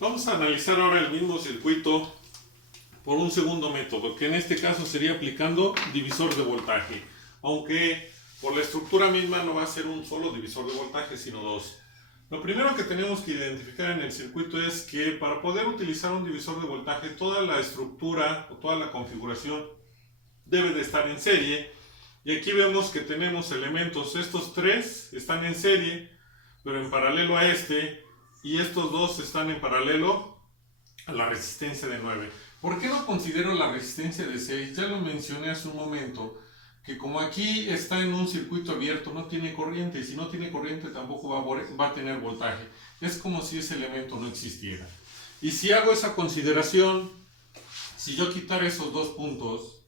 Vamos a analizar ahora el mismo circuito por un segundo método, que en este caso sería aplicando divisor de voltaje, aunque por la estructura misma no va a ser un solo divisor de voltaje, sino dos. Lo primero que tenemos que identificar en el circuito es que para poder utilizar un divisor de voltaje, toda la estructura o toda la configuración debe de estar en serie. Y aquí vemos que tenemos elementos, estos tres están en serie, pero en paralelo a este, y estos dos están en paralelo a la resistencia de 9. ¿Por qué no considero la resistencia de 6? Ya lo mencioné hace un momento, que como aquí está en un circuito abierto, no tiene corriente, y si no tiene corriente tampoco va a tener voltaje. Es como si ese elemento no existiera. Y si hago esa consideración, si yo quitara esos dos puntos,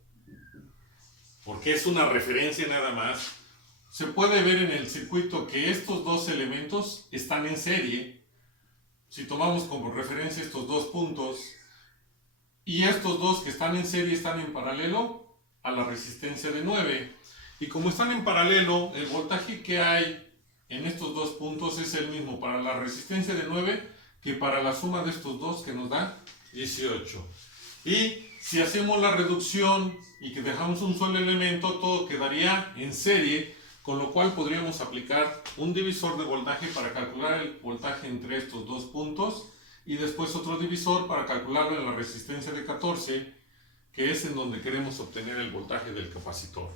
porque es una referencia nada más, se puede ver en el circuito que estos dos elementos están en serie. Si tomamos como referencia estos dos puntos, y estos dos que están en serie están en paralelo a la resistencia de 9. Y como están en paralelo, el voltaje que hay en estos dos puntos es el mismo para la resistencia de 9 que para la suma de estos dos, que nos da 18. Y si hacemos la reducción y que dejamos un solo elemento, todo quedaría en serie, con lo cual podríamos aplicar un divisor de voltaje para calcular el voltaje entre estos dos puntos, y después otro divisor para calcularlo en la resistencia de 14, que es en donde queremos obtener el voltaje del capacitor.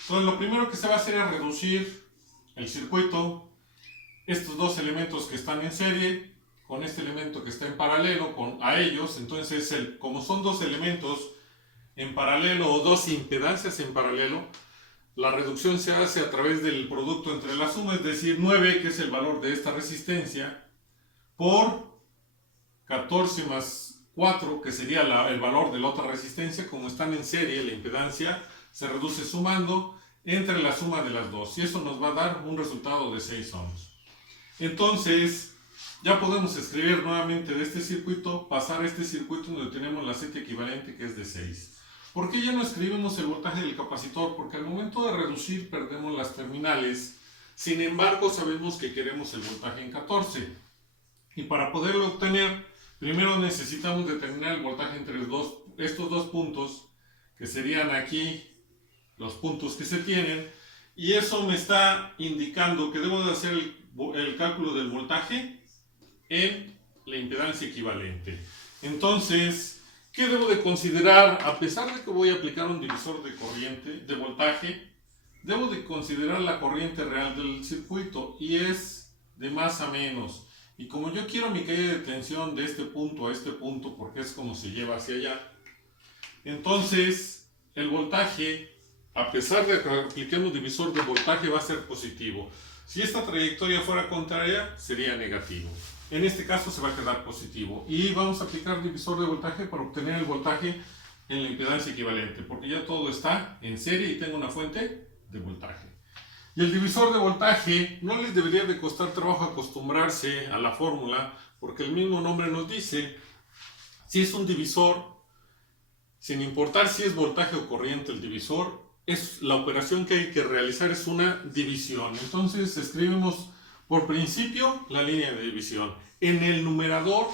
Entonces lo primero que se va a hacer es reducir el circuito, estos dos elementos que están en serie con este elemento que está en paralelo a ellos. Entonces como son dos elementos en paralelo o dos impedancias en paralelo, la reducción se hace a través del producto entre la suma, es decir, 9, que es el valor de esta resistencia, por 14 más 4, que sería el valor de la otra resistencia. Como están en serie, la impedancia se reduce sumando entre la suma de las dos, y eso nos va a dar un resultado de 6 ohms. Entonces, ya podemos escribir nuevamente de este circuito, pasar a este circuito donde tenemos la Z equivalente, que es de 6. ¿Por qué ya no escribimos el voltaje del capacitor? Porque al momento de reducir perdemos las terminales. Sin embargo, sabemos que queremos el voltaje en 14. Y para poderlo obtener, primero necesitamos determinar el voltaje entre estos dos puntos, que serían aquí los puntos que se tienen. Y eso me está indicando que debo de hacer el cálculo del voltaje en la impedancia equivalente. Entonces, ¿qué debo de considerar? A pesar de que voy a aplicar un divisor de corriente, de voltaje, debo de considerar la corriente real del circuito, y es de más a menos. Y como yo quiero mi caída de tensión de este punto a este punto, porque es como se lleva hacia allá, entonces el voltaje, a pesar de que apliquemos divisor de voltaje, va a ser positivo. Si esta trayectoria fuera contraria, sería negativo. En este caso se va a quedar positivo, y vamos a aplicar divisor de voltaje para obtener el voltaje en la impedancia equivalente, porque ya todo está en serie y tengo una fuente de voltaje. Y el divisor de voltaje no les debería de costar trabajo acostumbrarse a la fórmula, porque el mismo nombre nos dice, si es un divisor, sin importar si es voltaje o corriente, el divisor, es la operación que hay que realizar, es una división. Entonces escribimos por principio la línea de división. En el numerador,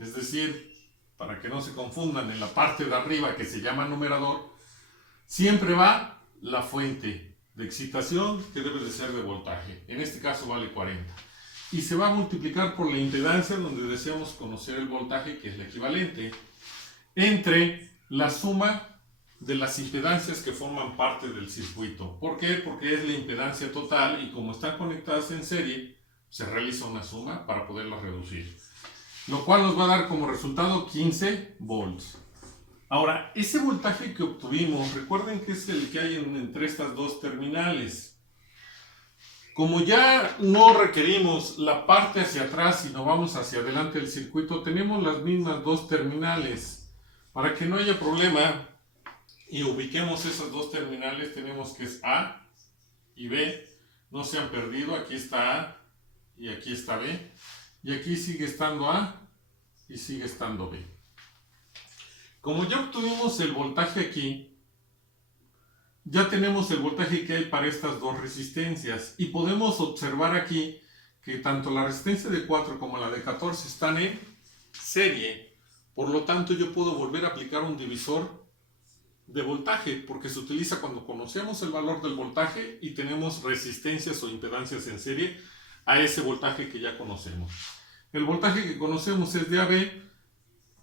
es decir, para que no se confundan, en la parte de arriba que se llama numerador, siempre va la fuente de excitación, que debe de ser de voltaje. En este caso vale 40. Y se va a multiplicar por la impedancia, donde deseamos conocer el voltaje, que es la equivalente, entre la suma de las impedancias que forman parte del circuito. ¿Por qué? Porque es la impedancia total, y como están conectadas en serie, se realiza una suma para poderlas reducir. Lo cual nos va a dar como resultado 15 volts. Ahora, ese voltaje que obtuvimos, recuerden que es el que hay entre estas dos terminales. Como ya no requerimos la parte hacia atrás, sino vamos hacia adelante del circuito, tenemos las mismas dos terminales. Para que no haya problema y ubiquemos esas dos terminales, tenemos que es A y B. No se han perdido, aquí está A y aquí está B. Y aquí sigue estando A y sigue estando B. Como ya obtuvimos el voltaje aquí, ya tenemos el voltaje que hay para estas dos resistencias, y podemos observar aquí que tanto la resistencia de 4 como la de 14 están en serie. Por lo tanto, yo puedo volver a aplicar un divisor de voltaje, porque se utiliza cuando conocemos el valor del voltaje y tenemos resistencias o impedancias en serie a ese voltaje que ya conocemos. El voltaje que conocemos es de AB.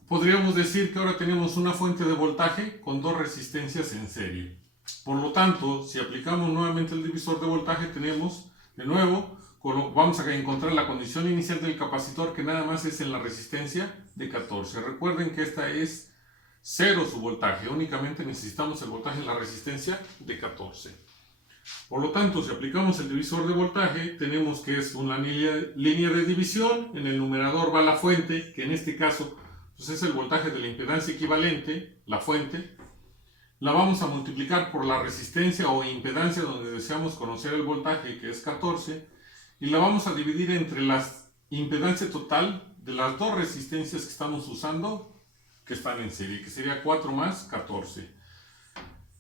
Podríamos decir que ahora tenemos una fuente de voltaje con dos resistencias en serie. Por lo tanto, si aplicamos nuevamente el divisor de voltaje, tenemos de nuevo, vamos a encontrar la condición inicial del capacitor, que nada más es en la resistencia de 14. Recuerden que esta es 0 su voltaje, únicamente necesitamos el voltaje en la resistencia de 14. Por lo tanto, si aplicamos el divisor de voltaje, tenemos que es una línea de división. En el numerador va la fuente, que en este caso pues es el voltaje de la impedancia equivalente, la fuente. La vamos a multiplicar por la resistencia o impedancia donde deseamos conocer el voltaje, que es 14, y la vamos a dividir entre la impedancia total de las dos resistencias que estamos usando, que están en serie, que sería 4 más 14.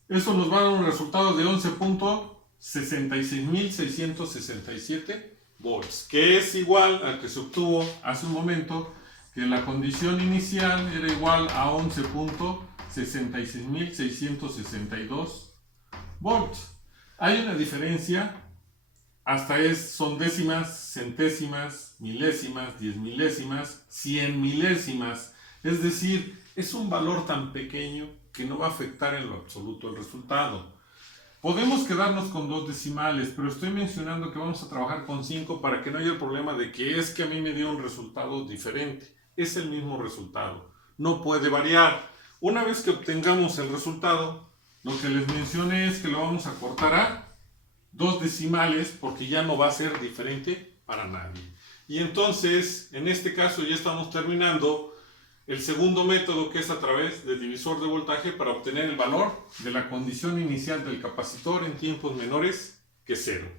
Eso nos va a dar un resultado de 11.66667 volts, que es igual al que se obtuvo hace un momento, que la condición inicial era igual a 11.66662 volts. Hay una diferencia, son décimas, centésimas, milésimas, 10 milésimas, 100 milésimas. Es decir, es un valor tan pequeño que no va a afectar en lo absoluto el resultado. Podemos quedarnos con 2 decimales, pero estoy mencionando que vamos a trabajar con 5 para que no haya el problema de que es que a mí me dio un resultado diferente. Es el mismo resultado, no puede variar. Una vez que obtengamos el resultado, lo que les mencioné es que lo vamos a cortar a 2 decimales, porque ya no va a ser diferente para nadie. Y entonces, en este caso ya estamos terminando el segundo método, que es a través del divisor de voltaje, para obtener el valor de la condición inicial del capacitor en tiempos menores que 0.